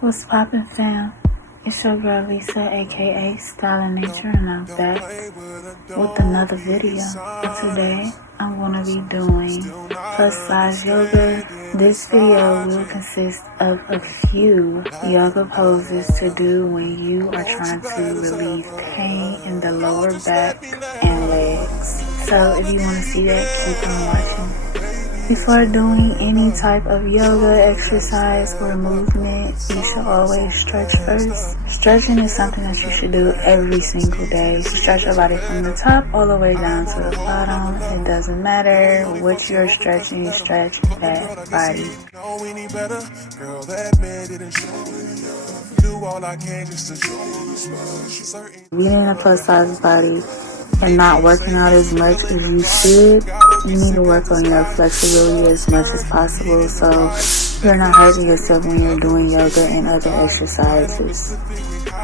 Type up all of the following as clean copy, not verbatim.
What's poppin', fam? It's your girl Lisa, aka Style and Nature, and I'm back with another video. And today, I'm gonna be doing plus size yoga. This video will consist of a few yoga poses to do when you are trying to relieve pain in the lower back and legs. So if you want to see that, keep on watching. Before doing any type of yoga exercise or movement, you should always stretch first. Stretching is something that you should do every single day. Stretch your body from the top all the way down to the bottom. It doesn't matter what you're stretching, you stretch that body. Getting a plus size body and not working out as much as you should, you need to work on your flexibility as much as possible so you're not hurting yourself when you're doing yoga and other exercises.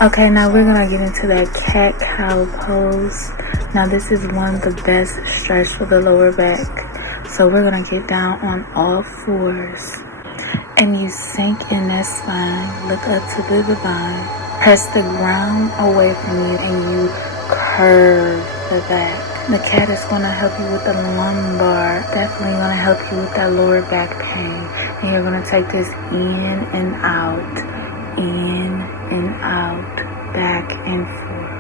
Okay, now we're going to get into that cat-cow pose. Now this is one of the best stretch for the lower back. So we're going to get down on all fours. And you sink in that spine, look up to the divine. Press the ground away from you and you curve the back. The cat is going to help you with the lumbar, definitely going to help you with that lower back pain. And you're going to take this in and out, back and forth.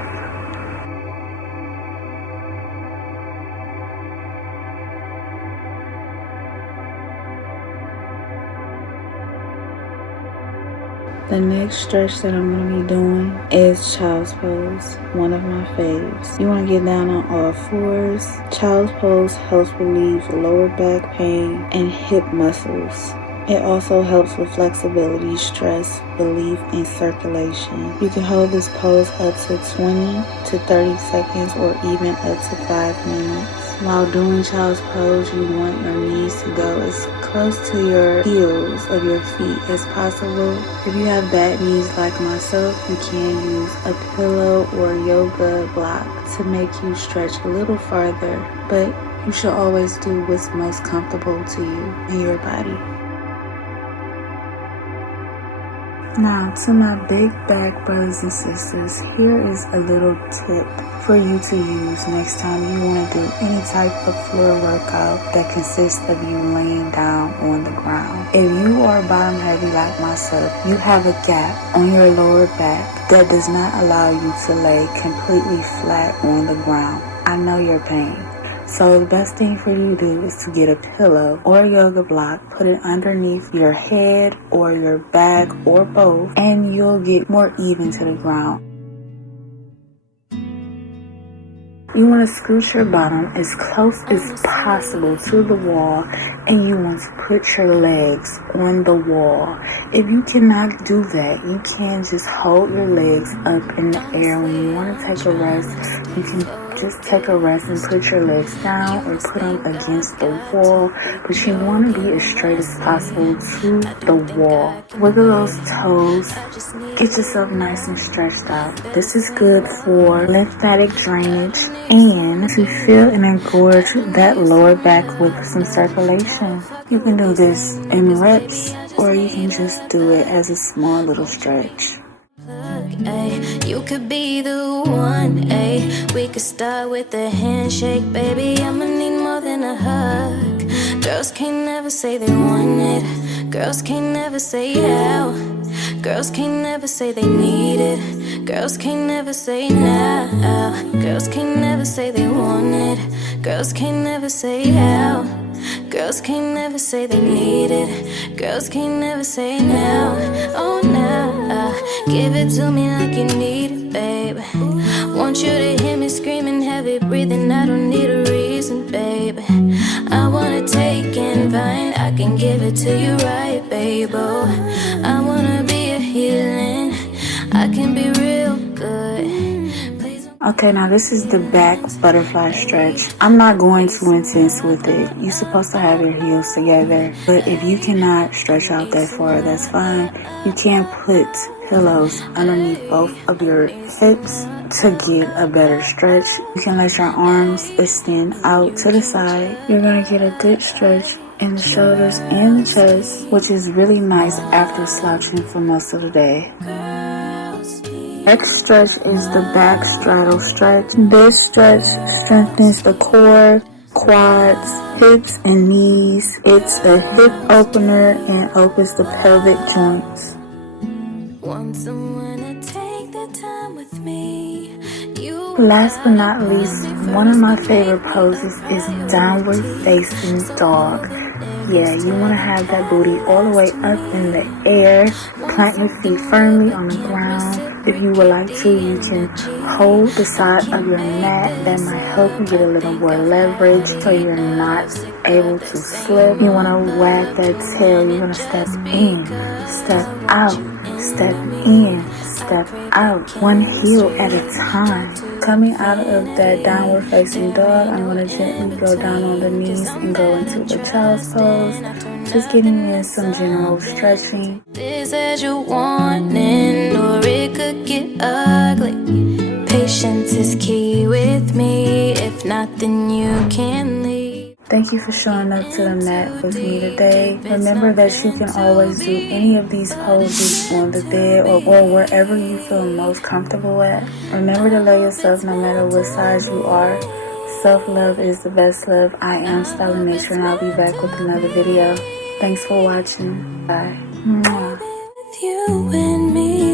The next stretch that I'm going to be doing is child's pose, one of my faves. You want to get down on all fours. Child's pose helps relieve lower back pain and hip muscles. It also helps with flexibility, stress, relief, and circulation. You can hold this pose up to 20 to 30 seconds or even up to 5 minutes. While doing child's pose, you want your knees to go as close to your heels of your feet as possible. If you have bad knees like myself, you can use a pillow or yoga block to make you stretch a little farther, but you should always do what's most comfortable to you and your body. Now, to my big back brothers and sisters, here is a little tip for you to use next time you want to do any type of floor workout that consists of you laying down on the ground. If you are bottom heavy like myself, you have a gap on your lower back that does not allow you to lay completely flat on the ground. I know your pain. So the best thing for you to do is to get a pillow or a yoga block, put it underneath your head or your back or both, and you'll get more even to the ground. You want to scoot your bottom as close as possible to the wall, and you want to put your legs on the wall. If you cannot do that, you can just hold your legs up in the air. When you want to take a rest, you can just take a rest and put your legs down or put them against the wall, but you want to be as straight as possible to the wall. Wiggle those toes, get yourself nice and stretched out. This is good for lymphatic drainage and to fill and engorge that lower back with some circulation. You can do this in reps or you can just do it as a small little stretch. You could be the one, we could start with a handshake, baby. I'ma need more than a hug. Girls can't never say they want it. Girls can't never say how. Girls can't never say they need it. Girls can't never say now. Girls can't never say they want it. Girls can't never say how. Girls can't never say they need it. Girls can't never say now. Oh, now give it to me like you need it, babe. Want you to hear me screaming, heavy breathing. I don't need a reason, babe. I wanna take and find. I can give it to you right, babe. Oh, I wanna be a healing. I can be real good. Okay, now this is the back butterfly stretch. I'm not going too intense with it. You're supposed to have your heels together, but if you cannot stretch out that far, that's fine. You can put pillows underneath both of your hips to get a better stretch. You can let your arms extend out to the side. You're going to get a good stretch in the shoulders and the chest, which is really nice after slouching for most of the day. Next stretch is the back straddle stretch. This stretch strengthens the core, quads, hips, and knees. It's a hip opener and opens the pelvic joints. Last but not least, one of my favorite poses is downward facing dog. Yeah, you want to have that booty all the way up in the air. Plant your feet firmly on the ground. If you would like to, you can hold the side of your mat. That might help you get a little more leverage so you're not able to slip. You want to wag that tail. You're going to step in, step out, step in, step out. One heel at a time. Coming out of that downward facing dog, I'm going to gently go down on the knees and go into the child's pose. Just getting in some general stretching. This is your warning, or it could get ugly. Patience is key with me. If not, then you can leave. Thank you for showing up to the mat with me today. Remember that you can always do any of these poses on the bed or wherever you feel most comfortable at. Remember to love yourself no matter what size you are. Self-love is the best love. I am Straddle, and I'll be back with another video. Thanks for watching. Bye. Mwah. With you and me.